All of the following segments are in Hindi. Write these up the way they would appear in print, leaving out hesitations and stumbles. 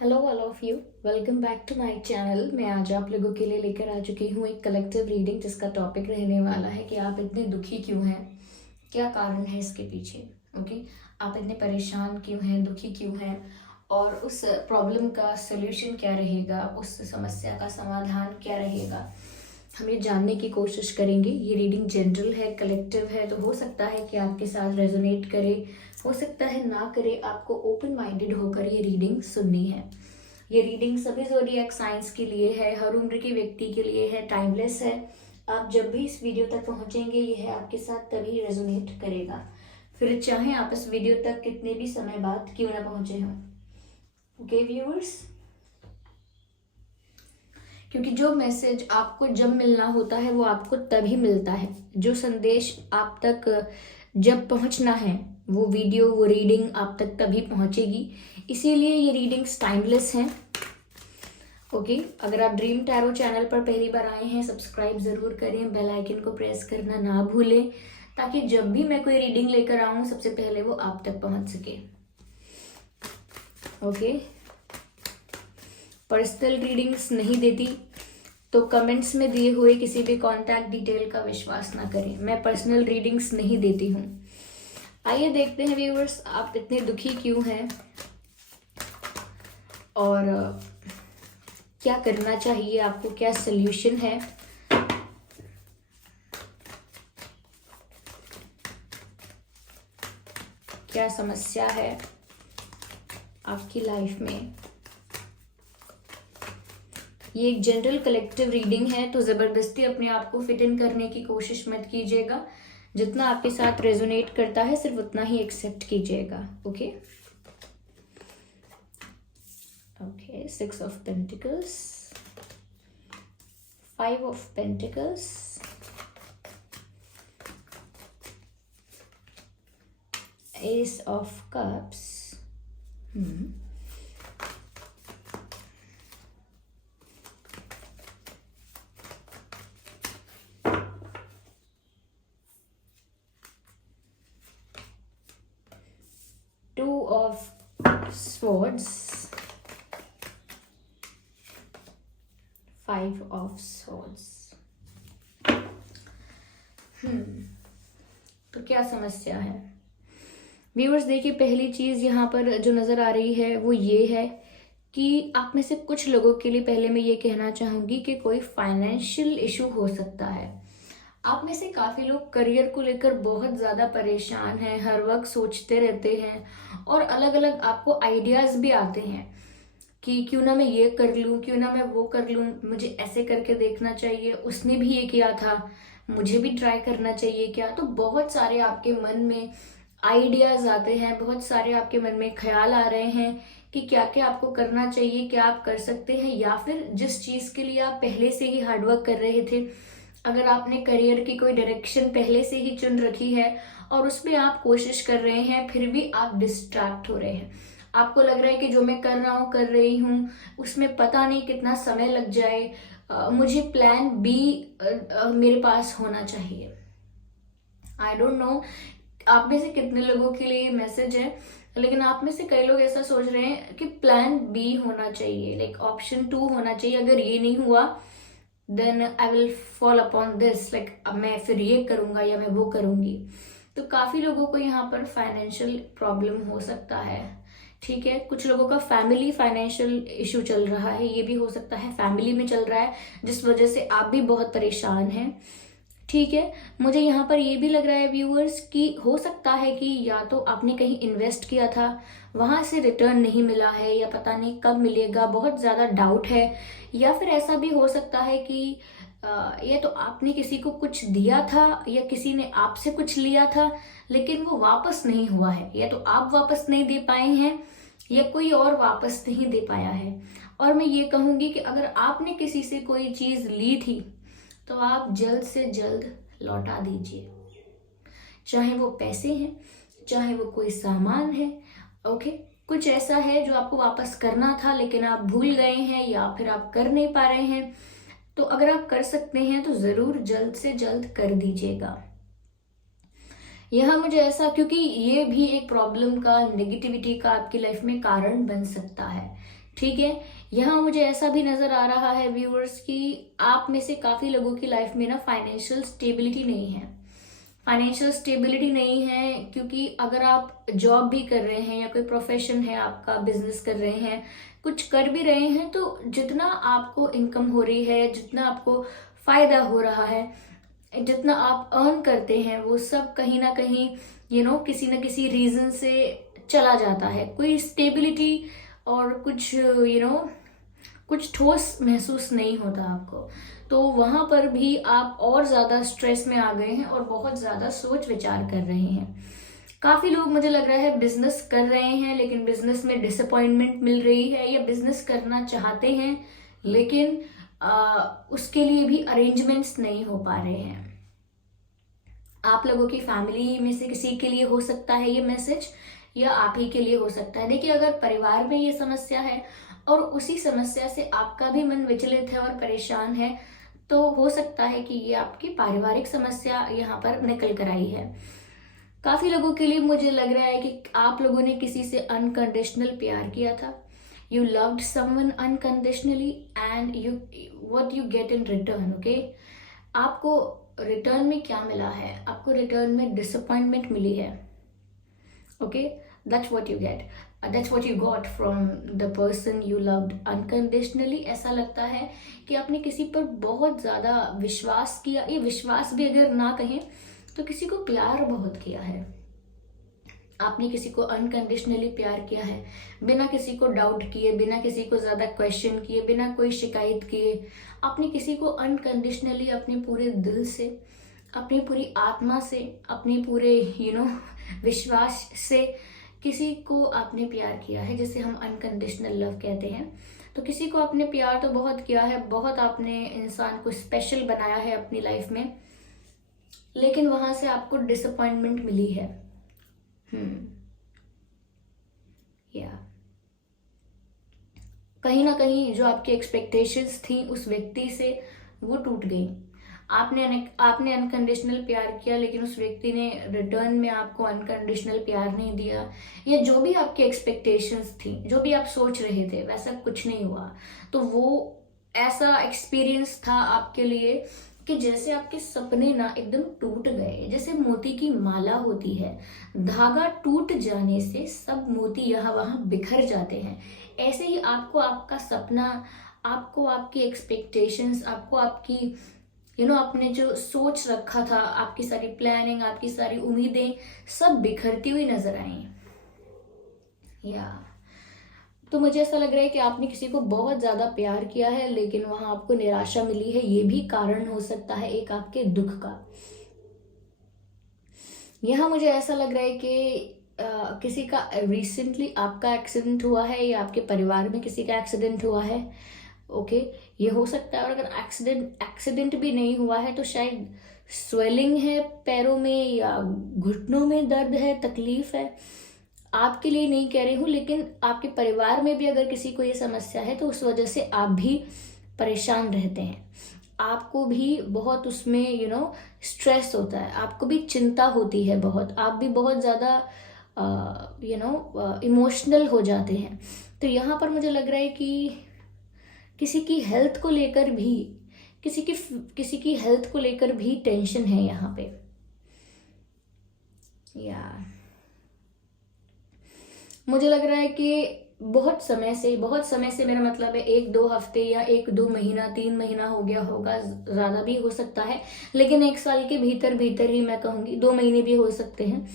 Hello all of you, welcome back to my channel. मैं आज आप लोगों के लिए लेकर आ चुकी हूँ एक कलेक्टिव रीडिंग जिसका टॉपिक रहने वाला है कि आप इतने दुखी क्यों हैं, क्या कारण है इसके पीछे। ओके, आप इतने परेशान क्यों हैं, दुखी क्यों हैं और उस प्रॉब्लम का सलूशन क्या रहेगा, उस समस्या का समाधान क्या रहेगा, हम ये जानने की कोशिश करेंगे। ये रीडिंग जनरल है, कलेक्टिव है, तो हो सकता है कि आपके साथ रेजोनेट करे, हो सकता है ना करे। आपको ओपन माइंडेड होकर ये रीडिंग सुननी है। ये रीडिंग सभी ज़ोडिएक साइंस के लिए है, हर उम्र के व्यक्ति के लिए है, टाइमलेस है। आप जब भी इस वीडियो तक पहुंचेंगे यह आपके साथ तभी रेजोनेट करेगा, फिर चाहे आप इस वीडियो तक कितने भी समय बाद क्यों ना पहुंचे हों। ओके व्यूअर्स, क्योंकि जो मैसेज आपको जब मिलना होता है वो आपको तभी मिलता है। जो संदेश आप तक जब पहुंचना है वो वीडियो, वो रीडिंग आप तक तभी पहुंचेगी। इसीलिए ये रीडिंग्स टाइमलेस हैं। ओके, अगर आप ड्रीम टैरो चैनल पर पहली बार आए हैं, सब्सक्राइब ज़रूर करें, बेल आइकन को प्रेस करना ना भूलें, ताकि जब भी मैं कोई रीडिंग लेकर आऊँ सबसे पहले वो आप तक पहुंच सके। ओके, पर्सनल रीडिंग्स नहीं देती तो कमेंट्स में दिए हुए किसी भी कॉन्टैक्ट डिटेल का विश्वास ना करें। मैं पर्सनल रीडिंग्स नहीं देती हूँ। आइए देखते हैं व्यूअर्स, आप इतने दुखी क्यों हैं और क्या करना चाहिए आपको, क्या सल्यूशन है। क्या समस्या है आपकी लाइफ में। ये एक जनरल कलेक्टिव रीडिंग है, तो ज़बरदस्ती अपने आप को फिट इन करने की कोशिश मत कीजिएगा। जितना आपके साथ रेजोनेट करता है सिर्फ उतना ही एक्सेप्ट कीजिएगा। Okay okay, 6 of pentacles, 5 of pentacles, S of cups, 2 of swords, 5 of swords। तो क्या समस्या है व्यूअर्स। देखिए, पहली चीज यहाँ पर जो नजर आ रही है वो ये है कि आप में से कुछ लोगों के लिए पहले मैं ये कहना चाहूंगी कि कोई फाइनेंशियल इशू हो सकता है। आप में से काफी लोग करियर को लेकर बहुत ज्यादा परेशान हैं, हर वक्त सोचते रहते हैं और अलग अलग आपको आइडियाज भी आते हैं कि क्यों ना मैं ये कर लूं, क्यों ना मैं वो कर लूं, मुझे ऐसे करके देखना चाहिए, उसने भी ये किया था, मुझे भी ट्राई करना चाहिए क्या। तो बहुत सारे आपके मन में आइडियाज आते हैं, बहुत सारे आपके मन में ख्याल आ रहे हैं कि क्या क्या आपको करना चाहिए, क्या आप कर सकते हैं, या फिर जिस चीज के लिए आप पहले से ही हार्डवर्क कर रहे थे, अगर आपने करियर की कोई डायरेक्शन पहले से ही चुन रखी है और उसमें आप कोशिश कर रहे हैं फिर भी आप डिस्ट्रैक्ट हो रहे हैं, आपको लग रहा है कि जो मैं कर रहा हूँ, कर रही हूँ, उसमें पता नहीं कितना समय लग जाए, मुझे प्लान बी मेरे पास होना चाहिए। आई डोंट नो आप में से कितने लोगों के लिए मैसेज है, लेकिन आप में से कई लोग ऐसा सोच रहे हैं कि प्लान बी होना चाहिए, लाइक ऑप्शन 2 होना चाहिए। अगर ये नहीं हुआ then I will fall upon this, like अब मैं फिर ये करूंगा या मैं वो करूंगी। तो काफी लोगों को यहाँ पर फाइनेंशियल प्रॉब्लम हो सकता है। ठीक है, कुछ लोगों का फैमिली फाइनेंशियल इशू चल रहा है, ये भी हो सकता है फैमिली में चल रहा है जिस वजह से आप भी बहुत परेशान हैं। ठीक है, मुझे यहाँ पर ये भी लग रहा है व्यूअर्स कि हो सकता है कि या तो आपने कहीं इन्वेस्ट किया था, वहां से रिटर्न नहीं मिला है या पता नहीं कब मिलेगा, बहुत ज़्यादा डाउट है। या फिर ऐसा भी हो सकता है कि ये तो आपने किसी को कुछ दिया था या किसी ने आपसे कुछ लिया था लेकिन वो वापस नहीं हुआ है, या तो आप वापस नहीं दे पाए हैं या कोई और वापस नहीं दे पाया है। और मैं ये कहूँगी कि अगर आपने किसी से कोई चीज़ ली थी तो आप जल्द से जल्द लौटा दीजिए, चाहे वो पैसे हैं, चाहे वो कोई सामान है। ओके, कुछ ऐसा है जो आपको वापस करना था लेकिन आप भूल गए हैं या फिर आप कर नहीं पा रहे हैं, तो अगर आप कर सकते हैं तो जरूर जल्द से जल्द कर दीजिएगा। यह मुझे ऐसा, क्योंकि ये भी एक प्रॉब्लम का, नेगेटिविटी का आपकी लाइफ में कारण बन सकता है। ठीक है। यहाँ मुझे ऐसा भी नजर आ रहा है व्यूअर्स कि आप में से काफी लोगों की लाइफ में ना फाइनेंशियल स्टेबिलिटी नहीं है। फाइनेंशियल स्टेबिलिटी नहीं है क्योंकि अगर आप जॉब भी कर रहे हैं या कोई प्रोफेशन है आपका, बिजनेस कर रहे हैं, कुछ कर भी रहे हैं, तो जितना आपको इनकम हो रही है, जितना आपको फायदा हो रहा है, जितना आप अर्न करते हैं, वो सब कहीं ना कहीं किसी ना किसी रीजन से चला जाता है। कोई स्टेबिलिटी और कुछ कुछ ठोस महसूस नहीं होता आपको। तो वहां पर भी आप और ज्यादा स्ट्रेस में आ गए हैं और बहुत ज्यादा सोच विचार कर रहे हैं। काफी लोग मुझे लग रहा है बिजनेस कर रहे हैं लेकिन बिजनेस में डिसअपॉइंटमेंट मिल रही है, या बिजनेस करना चाहते हैं लेकिन उसके लिए भी अरेंजमेंट्स नहीं हो पा रहे हैं। आप लोगों की फैमिली में से किसी के लिए हो सकता है ये मैसेज, या आप ही के लिए हो सकता है। देखिए, अगर परिवार में ये समस्या है और उसी समस्या से आपका भी मन विचलित है और परेशान है, तो हो सकता है कि ये आपकी पारिवारिक समस्या यहाँ पर निकल कर आई है। काफी लोगों के लिए मुझे लग रहा है कि आप लोगों ने किसी से अनकंडीशनल प्यार किया था। You loved someone unconditionally and what you get in return, okay. आपको रिटर्न में क्या मिला है? आपको रिटर्न में डिसअपॉइंटमेंट मिली है, okay. That's what you get, that's what you got from the person you loved unconditionally. ऐसा लगता है कि आपने किसी पर बहुत ज्यादा विश्वास किया, ये विश्वास भी अगर ना कहें तो किसी को प्यार बहुत किया है। आपने किसी को अनकंडीशनली प्यार किया है, बिना किसी को डाउट किए, बिना किसी को ज्यादा क्वेश्चन किए, बिना कोई शिकायत किए। आपने किसी को अनकंडीशनली अपने पूरे दिल से, अपनी पूरी आत्मा से, अपने पूरे विश्वास से किसी को आपने प्यार किया है, जिसे हम अनकंडीशनल लव कहते हैं। तो किसी को आपने प्यार तो बहुत किया है, बहुत आपने इंसान को स्पेशल बनाया है अपनी लाइफ में, लेकिन वहां से आपको डिसअपॉइंटमेंट मिली है। या कहीं ना कहीं जो आपकी एक्सपेक्टेशंस थी उस व्यक्ति से वो टूट गई। आपने अनकंडीशनल प्यार किया लेकिन उस व्यक्ति ने रिटर्न में आपको अनकंडीशनल प्यार नहीं दिया, या जो भी आपकी एक्सपेक्टेशंस थी, जो भी आप सोच रहे थे, वैसा कुछ नहीं हुआ। तो वो ऐसा एक्सपीरियंस था आपके लिए कि जैसे आपके सपने ना एकदम टूट गए। जैसे मोती की माला होती है, धागा टूट जाने से सब मोती यहाँ वहां बिखर जाते हैं, ऐसे ही आपको आपका सपना, आपको आपकी एक्सपेक्टेशंस, आपको आपकी आपने जो सोच रखा था, आपकी सारी प्लानिंग, आपकी सारी उम्मीदें सब बिखरती हुई नजर आई। तो मुझे ऐसा लग रहा है कि आपने किसी को बहुत ज्यादा प्यार किया है लेकिन वहां आपको निराशा मिली है। ये भी कारण हो सकता है एक आपके दुख का। यहाँ मुझे ऐसा लग रहा है कि किसी का रिसेंटली आपका एक्सीडेंट हुआ है या आपके परिवार में किसी का एक्सीडेंट हुआ है, ओके। ये हो सकता है। और अगर एक्सीडेंट भी नहीं हुआ है तो शायद स्वेलिंग है पैरों में, या घुटनों में दर्द है, तकलीफ है। आपके लिए नहीं कह रही हूँ, लेकिन आपके परिवार में भी अगर किसी को ये समस्या है तो उस वजह से आप भी परेशान रहते हैं। आपको भी बहुत उसमें स्ट्रेस होता है, आपको भी चिंता होती है बहुत, आप भी बहुत ज़्यादा इमोशनल हो जाते हैं। तो यहाँ पर मुझे लग रहा है कि किसी की हेल्थ को लेकर भी, किसी की हेल्थ को लेकर भी टेंशन है यहाँ पे। मुझे लग रहा है कि बहुत समय से मेरा मतलब है 1-2 हफ्ते या 1-2 महीना, 3 महीना हो गया होगा, ज्यादा भी हो सकता है, लेकिन 1 साल के भीतर भीतर ही मैं कहूंगी, 2 महीने भी हो सकते हैं,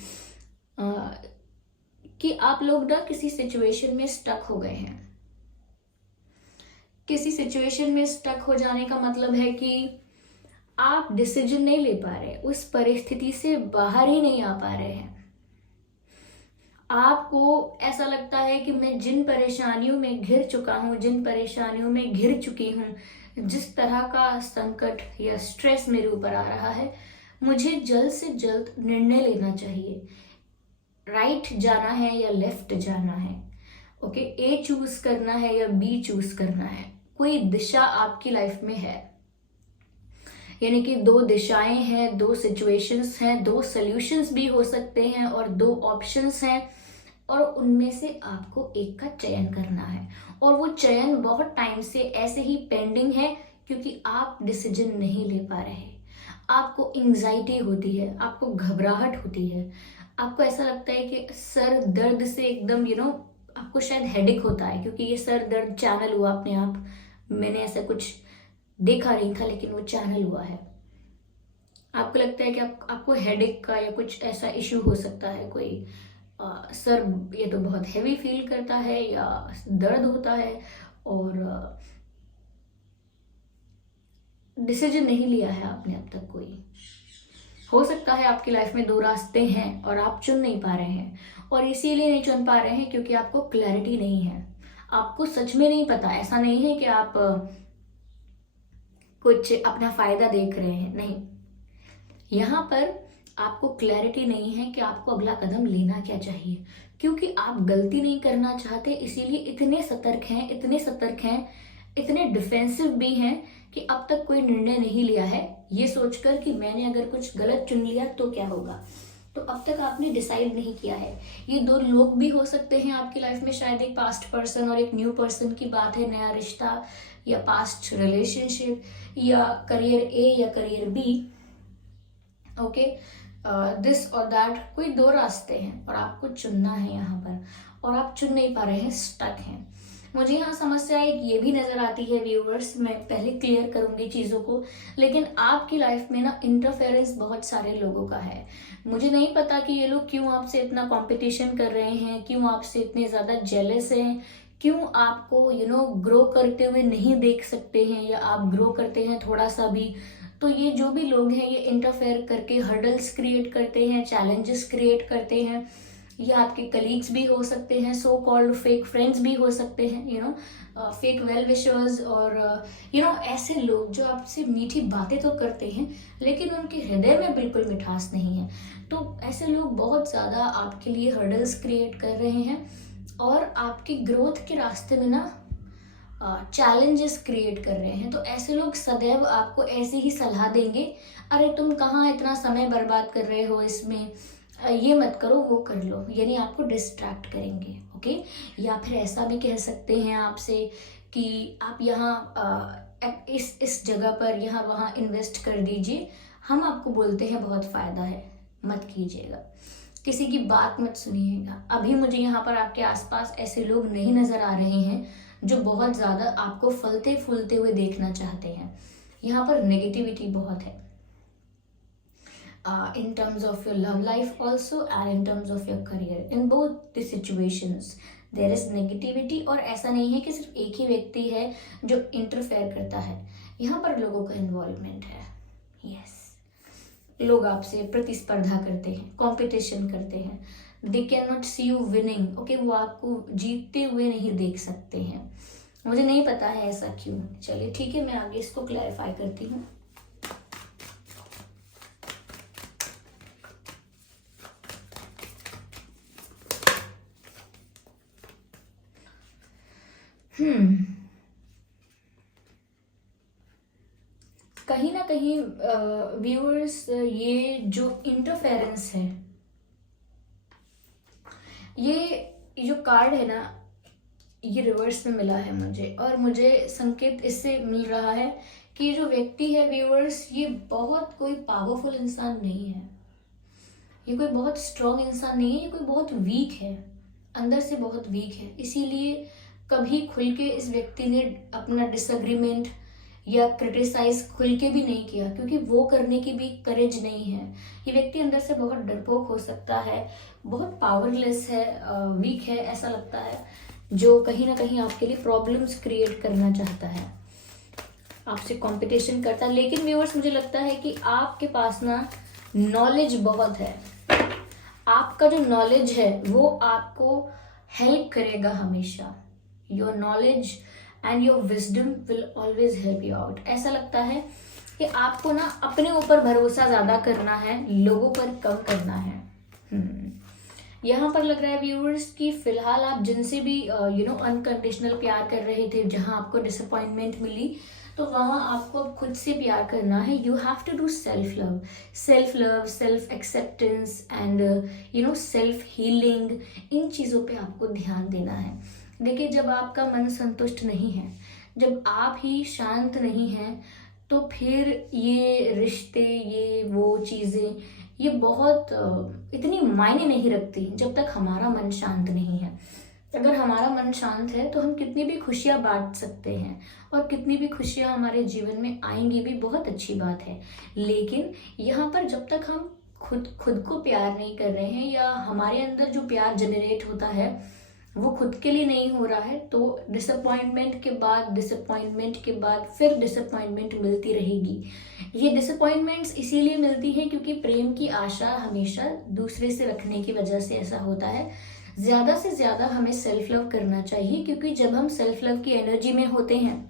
कि आप लोग ना किसी सिचुएशन में स्टक हो गए हैं। किसी सिचुएशन में स्टक हो जाने का मतलब है कि आप डिसीजन नहीं ले पा रहे, उस परिस्थिति से बाहर ही नहीं आ पा रहे हैं। आपको ऐसा लगता है कि मैं जिन परेशानियों में घिर चुका हूं, जिन परेशानियों में घिर चुकी हूं, जिस तरह का संकट या स्ट्रेस मेरे ऊपर आ रहा है, मुझे जल्द से जल्द निर्णय लेना चाहिए। राइट जाना है या लेफ्ट जाना है, ओके। ए चूज करना है या बी चूज करना है। कोई दिशा आपकी लाइफ में है, यानी कि 2 दिशाएं हैं, 2 सिचुएशंस हैं, 2 सॉल्यूशंस भी हो सकते हैं और 2 ऑप्शंस हैं। और उनमें से आपको एक का चयन करना है। और वो चयन बहुत टाइम से ऐसे ही पेंडिंग है क्योंकि आप डिसीजन नहीं ले पा रहे। आपको एंजाइटी होती है, आपको घबराहट होती है, आपको ऐसा लगता है कि सर दर्द से एकदम आपको शायद हेडेक होता है क्योंकि ये सर दर्द चैनल हुआ अपने आप। मैंने ऐसा कुछ देखा नहीं था लेकिन वो चैनल हुआ है। आपको लगता है कि आपको हेडेक का या कुछ ऐसा इश्यू हो सकता है, कोई सर ये तो बहुत हैवी फील करता है या दर्द होता है और डिसीजन नहीं लिया है आपने अब तक कोई। हो सकता है आपकी लाइफ में दो रास्ते हैं और आप चुन नहीं पा रहे हैं, और इसीलिए नहीं चुन पा रहे हैं क्योंकि आपको क्लैरिटी नहीं है। आपको सच में नहीं पता। ऐसा नहीं है कि आप कुछ अपना फायदा देख रहे हैं, नहीं। यहाँ पर आपको क्लैरिटी नहीं है कि आपको अगला कदम लेना क्या चाहिए, क्योंकि आप गलती नहीं करना चाहते, इसीलिए इतने सतर्क हैं, इतने डिफेंसिव भी हैं कि अब तक कोई निर्णय नहीं लिया है ये सोचकर कि मैंने अगर कुछ गलत चुन लिया तो क्या होगा। तो अब तक आपने डिसाइड नहीं किया है। ये दो लोग भी हो सकते हैं आपकी लाइफ में, शायद एक पास्ट पर्सन और एक न्यू पर्सन की बात है, नया रिश्ता या पास्ट रिलेशनशिप या करियर ए या करियर बी। ओके, दिस और दैट, कोई दो रास्ते हैं और आपको चुनना है यहाँ पर, और आप चुन नहीं पा रहे हैं, स्टक हैं। मुझे यहाँ समस्या एक ये भी नजर आती है व्यूअर्स, मैं पहले क्लियर करूंगी चीजों को, लेकिन आपकी लाइफ में ना इंटरफेरेंस बहुत सारे लोगों का है। मुझे नहीं पता कि ये लोग क्यों आपसे इतना कंपटीशन कर रहे हैं, क्यों आपसे इतने ज्यादा जेलस हैं, क्यों आपको ग्रो करते हुए नहीं देख सकते हैं, या आप ग्रो करते हैं थोड़ा सा भी। तो ये जो भी लोग हैं ये इंटरफेयर करके हर्डल्स क्रिएट करते हैं, चैलेंजेस क्रिएट करते हैं। ये आपके कलीग्स भी हो सकते हैं, सो कॉल्ड फेक फ्रेंड्स भी हो सकते हैं, फेक वेल विशर्स, और ऐसे लोग जो आपसे मीठी बातें तो करते हैं लेकिन उनके हृदय में बिल्कुल मिठास नहीं है। तो ऐसे लोग बहुत ज्यादा आपके लिए हर्डल्स क्रिएट कर रहे हैं और आपकी ग्रोथ के रास्ते में ना चैलेंजेस क्रिएट कर रहे हैं। तो ऐसे लोग सदैव आपको ऐसी ही सलाह देंगे, अरे तुम कहाँ इतना समय बर्बाद कर रहे हो इसमें, ये मत करो वो कर लो, यानी आपको डिस्ट्रैक्ट करेंगे। ओके, या फिर ऐसा भी कह सकते हैं आपसे कि आप यहाँ इस जगह पर यहाँ वहाँ इन्वेस्ट कर दीजिए, हम आपको बोलते हैं बहुत फायदा है, मत कीजिएगा, किसी की बात मत सुनिएगा। अभी मुझे यहाँ पर आपके आसपास ऐसे लोग नहीं नजर आ रहे हैं जो बहुत ज्यादा आपको फलते फूलते हुए देखना चाहते हैं। यहाँ पर नेगेटिविटी बहुत है, in terms of your love life also and in terms of your career, in both the situations there is negativity। और ऐसा नहीं है कि सिर्फ एक ही व्यक्ति है जो इंटरफेयर करता है, यहाँ पर लोगों का इन्वॉल्वमेंट है। यस, लोग आपसे प्रतिस्पर्धा करते हैं, कंपटीशन करते हैं, they can not see you winning. Okay, वो आपको जीतते हुए नहीं देख सकते हैं। मुझे नहीं पता है ऐसा क्यों। चलिए ठीक है, मैं आगे इसको क्लैरिफाई करती हूँ। कहीं ना कहीं व्यूअर्स, ये जो इंटरफेरेंस है, ये जो कार्ड है ना, ये रिवर्स में मिला है मुझे, और मुझे संकेत इससे मिल रहा है कि ये जो व्यक्ति है व्यूअर्स, ये बहुत कोई पावरफुल इंसान नहीं है, ये कोई बहुत स्ट्रॉन्ग इंसान नहीं है, ये कोई बहुत वीक है, अंदर से बहुत वीक है। इसीलिए कभी खुल के इस व्यक्ति ने अपना डिसएग्रीमेंट या क्रिटिसाइज खुल के भी नहीं किया, क्योंकि वो करने की भी करेज नहीं है। ये व्यक्ति अंदर से बहुत डरपोक हो सकता है, बहुत पावरलेस है, वीक है, ऐसा लगता है, जो कहीं ना कहीं आपके लिए प्रॉब्लम्स क्रिएट करना चाहता है, आपसे कंपटीशन करता है। लेकिन व्यूअर्स, मुझे लगता है कि आपके पास ना नॉलेज बहुत है, आपका जो नॉलेज है वो आपको हेल्प करेगा हमेशा। Your knowledge and your wisdom will always help you out. ऐसा लगता है कि आपको ना अपने ऊपर भरोसा ज्यादा करना है, लोगों पर कम करना है। यहाँ पर लग रहा है व्यूअर्स कि फिलहाल आप जिनसे भी अनकंडीशनल प्यार कर रहे थे, जहां आपको डिसअपॉइंटमेंट मिली, तो वहाँ आपको अब खुद से प्यार करना है. You have to do self love, self acceptance and self healing. इन चीज़ों पे आपको ध्यान देना है. देखिए, जब आपका मन संतुष्ट नहीं है, जब आप ही शांत नहीं हैं, तो फिर ये रिश्ते, ये वो चीज़ें, ये बहुत इतनी मायने नहीं रखती जब तक हमारा मन शांत नहीं है. अगर हमारा मन शांत है तो हम कितनी भी खुशियाँ बांट सकते हैं और कितनी भी खुशियाँ हमारे जीवन में आएंगी भी, बहुत अच्छी बात है. लेकिन यहाँ पर जब तक हम खुद को प्यार नहीं कर रहे हैं, या हमारे अंदर जो प्यार जनरेट होता है वो खुद के लिए नहीं हो रहा है, तो डिसअपॉइंटमेंट के बाद फिर डिसअपॉइंटमेंट मिलती रहेगी. ये डिसअपॉइंटमेंट्स इसीलिए मिलती हैं क्योंकि प्रेम की आशा हमेशा दूसरे से रखने की वजह से ऐसा होता है. ज़्यादा से ज़्यादा हमें सेल्फ लव करना चाहिए, क्योंकि जब हम सेल्फ लव की एनर्जी में होते हैं,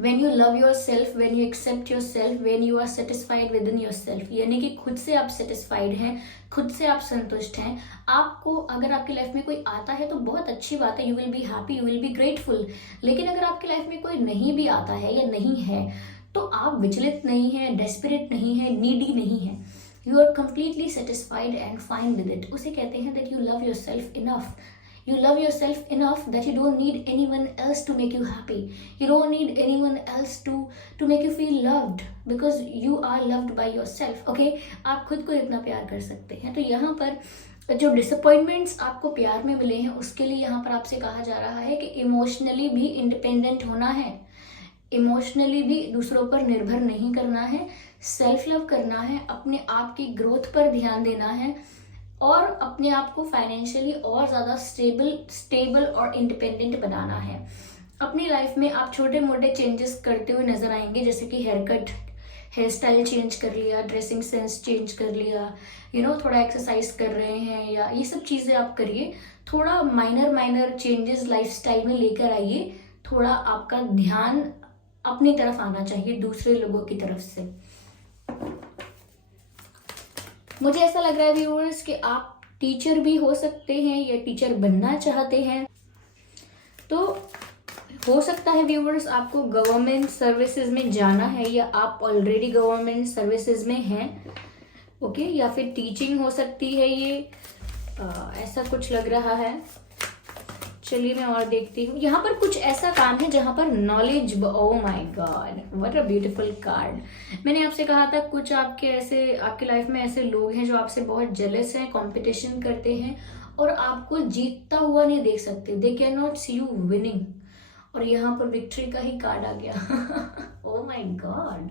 when you love yourself, when you accept yourself, when you are satisfied within yourself, यानी कि खुद से आप सेटिस्फाइड हैं, खुद से आप संतुष्ट हैं. आपको अगर आपकी लाइफ में कोई आता है तो बहुत अच्छी बात है, you will be happy, you will be grateful. लेकिन अगर आपकी लाइफ में कोई नहीं भी आता है या नहीं है, तो आप विचलित नहीं हैं, डेस्परेट नहीं हैं, नीडी नहीं हैं. You are completely satisfied and fine with it. उसे कहते हैं that you love yourself enough. You love yourself enough that you don't need anyone else to make you happy. You don't need anyone else to make you feel loved, because you are loved by yourself. Okay? आप खुद को इतना प्यार कर सकते हैं. तो यहाँ पर जो डिसअपॉइंटमेंट्स आपको प्यार में मिले हैं, उसके लिए यहाँ पर आपसे कहा जा रहा है कि इमोशनली भी इंडिपेंडेंट होना है, इमोशनली भी दूसरों पर निर्भर नहीं करना है, सेल्फ लव करना है, अपने आप की ग्रोथ पर ध्यान देना है, और अपने आप को फाइनेंशियली और ज़्यादा स्टेबल और इंडिपेंडेंट बनाना है. अपनी लाइफ में आप छोटे मोटे चेंजेस करते हुए नजर आएंगे, जैसे कि हेयर स्टाइल चेंज कर लिया, ड्रेसिंग सेंस चेंज कर लिया, थोड़ा एक्सरसाइज कर रहे हैं, या ये सब चीज़ें आप करिए. थोड़ा माइनर चेंजेस लाइफस्टाइल में लेकर आइए. थोड़ा आपका ध्यान अपनी तरफ आना चाहिए, दूसरे लोगों की तरफ से. मुझे ऐसा लग रहा है व्यूअर्स कि आप टीचर भी हो सकते हैं या टीचर बनना चाहते हैं. तो हो सकता है व्यूअर्स आपको गवर्नमेंट सर्विसेज में जाना है, या आप ऑलरेडी गवर्नमेंट सर्विसेज में हैं. ओके, या फिर टीचिंग हो सकती है. ये ऐसा कुछ लग रहा है. चलिए मैं और देखती हूँ. यहाँ पर कुछ ऐसा काम है जहाँ पर knowledge, oh my God, what a beautiful card. मैंने आपसे कहा था कुछ आपके लाइफ में ऐसे लोग हैं जो आपसे बहुत जेलस हैं, कंपटीशन करते हैं और आपको जीतता हुआ नहीं देख सकते. They can not see you winning. और यहाँ पर विक्ट्री का ही कार्ड आ गया. Oh my God.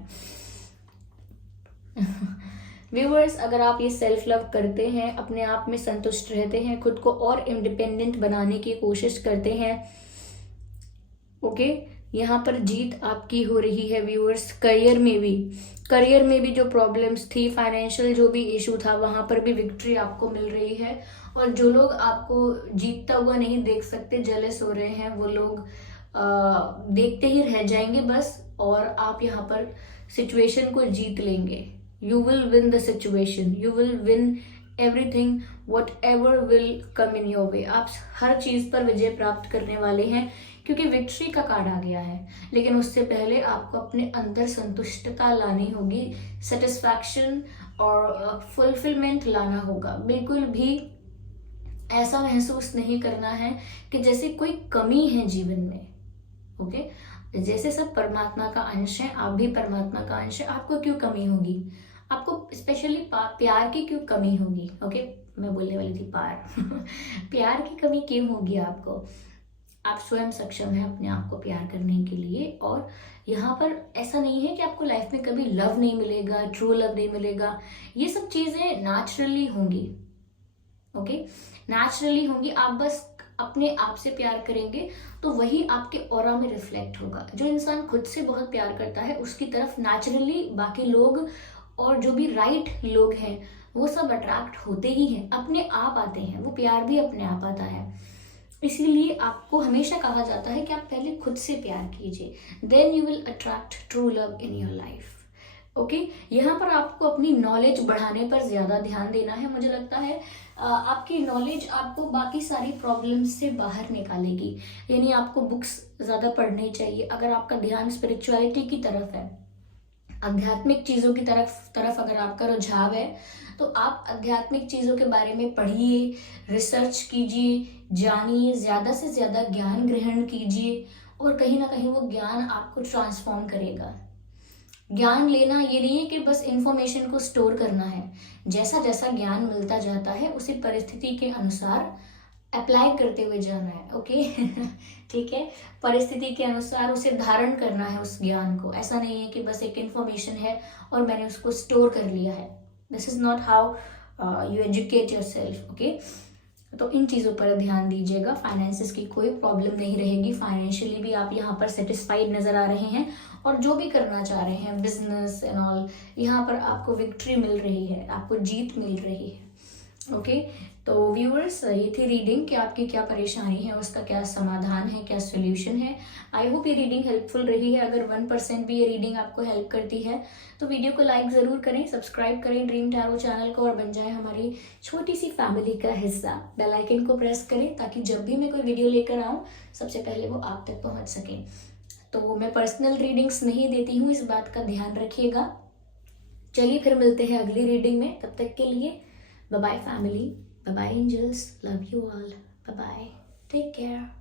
व्यूअर्स, अगर आप ये सेल्फ लव करते हैं, अपने आप में संतुष्ट रहते हैं, खुद को और इंडिपेंडेंट बनाने की कोशिश करते हैं, ओके, यहाँ पर जीत आपकी हो रही है व्यूअर्स. करियर में भी जो प्रॉब्लम्स थी, फाइनेंशियल जो भी इशू था, वहाँ पर भी विक्ट्री आपको मिल रही है. और जो लोग आपको जीतता हुआ नहीं देख सकते, जेलस हो रहे हैं, वो लोग देखते ही रह जाएंगे बस, और आप यहाँ पर सिचुएशन को जीत लेंगे. You will win the situation. You will win everything, whatever will come in your way. आप हर चीज़ पर विजय प्राप्त करने वाले हैं, क्योंकि विक्ट्री का कार्ड आ गया है. लेकिन उससे पहले आपको अपने अंदर संतुष्टता लानी होगी, सेटिस्फैक्शन और फुलफिलमेंट लाना होगा. बिल्कुल भी ऐसा महसूस नहीं करना है कि जैसे कोई कमी है जीवन में. ओके, जैसे सब परमात्मा का अंश है, आप भी परमात्मा का अंश है. आपको क्यों कमी होगी? आपको स्पेशली प्यार की क्यों कमी होगी? ओके, मैं बोलने वाली थी प्यार की कमी क्यों होगी आपको? आप स्वयं सक्षम हैं अपने आप को प्यार करने के लिए. और यहाँ पर ऐसा नहीं है कि आपको लाइफ में कभी लव नहीं मिलेगा, ट्रू लव नहीं मिलेगा. ये सब चीजें नेचुरली होंगी. ओके, नेचुरली होंगी. आप बस अपने आप से प्यार करेंगे तो वही आपके ऑरा में रिफ्लेक्ट होगा. जो इंसान खुद से बहुत प्यार करता है, उसकी तरफ नेचुरली बाकी लोग और जो भी राइट लोग हैं वो सब अट्रैक्ट होते ही हैं, अपने आप आते हैं. वो प्यार भी अपने आप आता है. इसीलिए आपको हमेशा कहा जाता है कि आप पहले खुद से प्यार कीजिए, then you will attract true love in your life. Okay यहाँ पर आपको अपनी नॉलेज बढ़ाने पर ज़्यादा ध्यान देना है। मुझे लगता है आपकी नॉलेज आपको बाकी सारी प्रॉब्लम्स से बाहर निकालेगी। यानी आपको बुक्स ज़्यादा पढ़नी चाहिए। अगर आपका ध्यान स्पिरिचुअलिटी की तरफ है, आध्यात्मिक चीज़ों की तरफ अगर आपका रुझाव है, तो आप आध्यात्मिक चीज़ों के बारे में पढ़िए, रिसर्च कीजिए, जानिए, ज़्यादा से ज़्यादा ज्ञान ग्रहण कीजिए और कहीं ना कहीं वो ज्ञान आपको ट्रांसफॉर्म करेगा। ज्ञान लेना ये नहीं है कि बस इंफॉर्मेशन को स्टोर करना है। जैसा जैसा ज्ञान मिलता जाता है उसी परिस्थिति के अनुसार अप्लाई करते हुए जाना है। ओके ठीक है, परिस्थिति के अनुसार उसे धारण करना है उस ज्ञान को। ऐसा नहीं है कि बस एक इंफॉर्मेशन है और मैंने उसको स्टोर कर लिया है। This is not how you educate your self. Okay, तो इन चीज़ों पर ध्यान दीजिएगा। फाइनेंसिस की कोई प्रॉब्लम नहीं रहेगी। फाइनेंशियली भी आप यहाँ पर सेटिस्फाइड नज़र आ रहे हैं और जो भी करना चाह रहे हैं बिजनेस एंड ऑल, यहाँ पर आपको विक्ट्री मिल रही है, आपको जीत मिल रही है। ओके तो व्यूअर्स, ये थी रीडिंग कि आपकी क्या परेशानी है, उसका क्या समाधान है, क्या सोल्यूशन है। आई होप ये रीडिंग हेल्पफुल रही है। अगर 1% भी ये रीडिंग आपको हेल्प करती है तो वीडियो को लाइक ज़रूर करें, सब्सक्राइब करें ड्रीम टैरो चैनल को और बन जाए हमारी छोटी सी फैमिली का हिस्सा। बेल आइकन को प्रेस करें ताकि जब भी मैं कोई वीडियो लेकर आऊँ सबसे पहले वो आप तक पहुँच सके। तो मैं पर्सनल रीडिंग्स नहीं देती हूँ, इस बात का ध्यान रखिएगा। चलिए फिर मिलते हैं अगली रीडिंग में। तब तक के लिए bye bye family, bye bye angels, love you all, bye bye, take care.